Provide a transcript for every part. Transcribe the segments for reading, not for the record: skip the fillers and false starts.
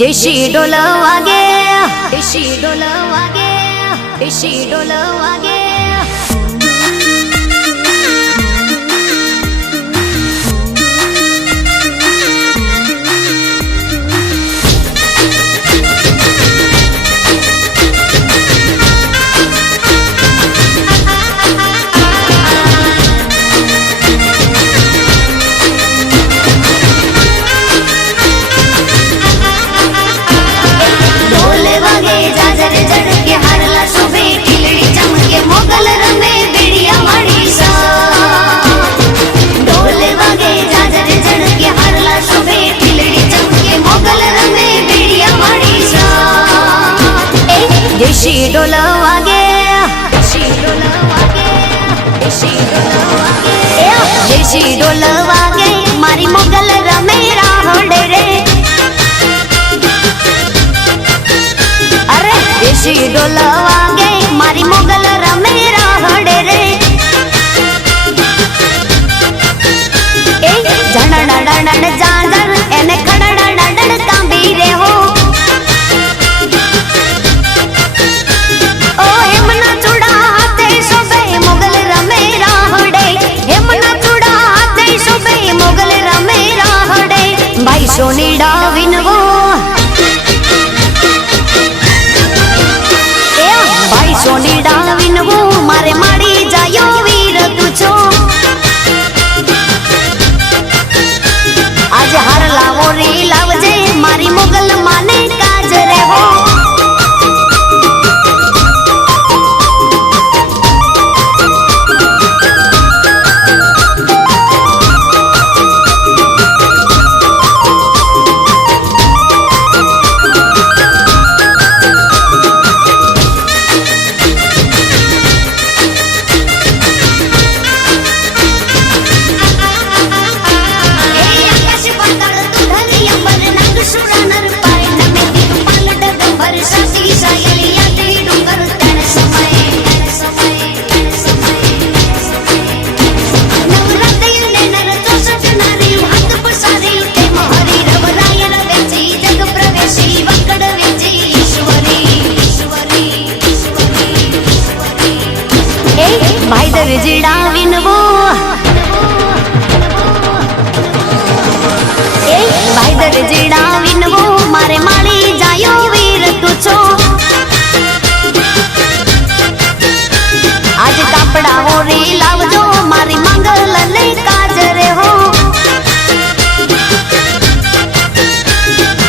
देशी ढोल वागे, देशी ढोल वागे, देशी ढोल वागे। देशी ढोल वागे, देशी ढोल वागे, देशी ढोल वागे, देशी ढोल वागे मारी मोगल रमे राहोड़े रे। अरे देशी ढोल वागे मारी मोगल रमे राहोड़े रे। झणण जांजर एने खड़ण कांबी रे हो। सोनीडा विनवो भाई सोनीडा विनवो मारे माड़ी जायो वीर तुझो। आज हर लावो रे लावजे मारी मोगल माने काज रे हो। भाई दरजीड़ा विनवो भाई दरजीड़ा विनवो मारे माड़ी जायो वीर तुझो। आज कपड़ा हो रे लावजो मारी मंगल ले काज रे हो।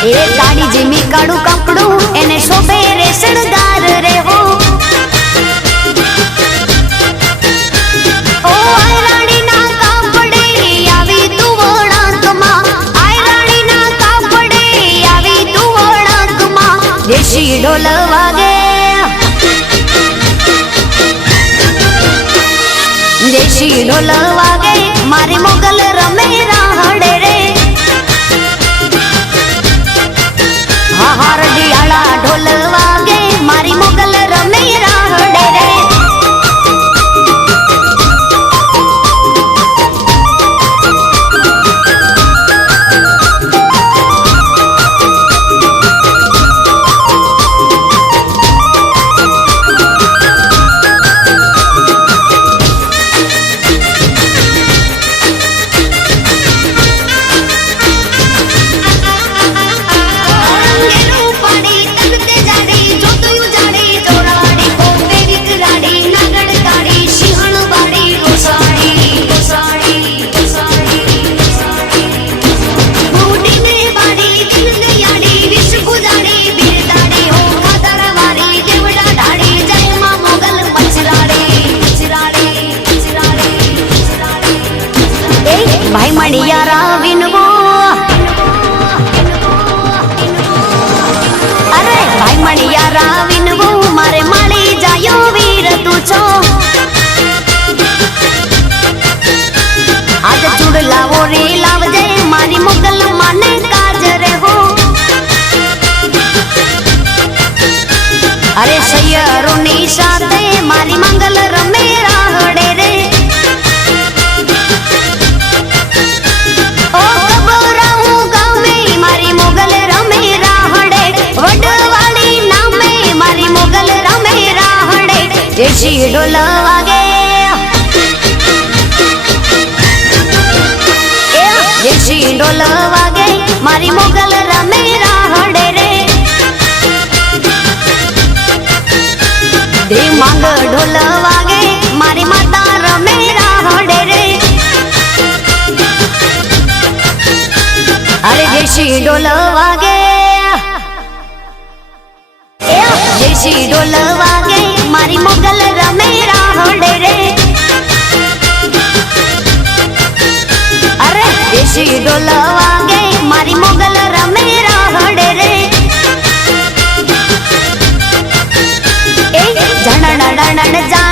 ए काड़ी जिमी काड़ू कपड़ू एने शोभे रे शणगार रे हो। देशी ढोल वागे, देशी ढोल वागे मारे मोगल रमे राहड़े रे। हार दियाला ढोल वागे मारी मोगल रमे राहड़े रे। भाई मणियारा विनवो अरे भाई मणियारा विनवो मारे माड़ी जायो वीर तुझो। आज चुड़ला वो रे लावजे मारी मोगल माने काज रे हो। अरे सैयरो नी साथे मारी मंगल रमे राहड़े रे। ओ कबराऊ गावे मारी मोगल रमे राहड़े। દેશી ઢોલ વાગે દેશી ઢોલ વાગે મારી મોગલ રમે રાહડે રે ધીમાંગ ઢોલ વાગે મારી માતા રમે રાહડે રે અરે દેશી ઢોલ વાગે દેશી ઢોલ વાગે મારી મોગલ રમે રાહડે રે અરે દેશી ઢોલ વાગે મારી મોગલ રમે રાહડે રે એ જણણ ડણણ જા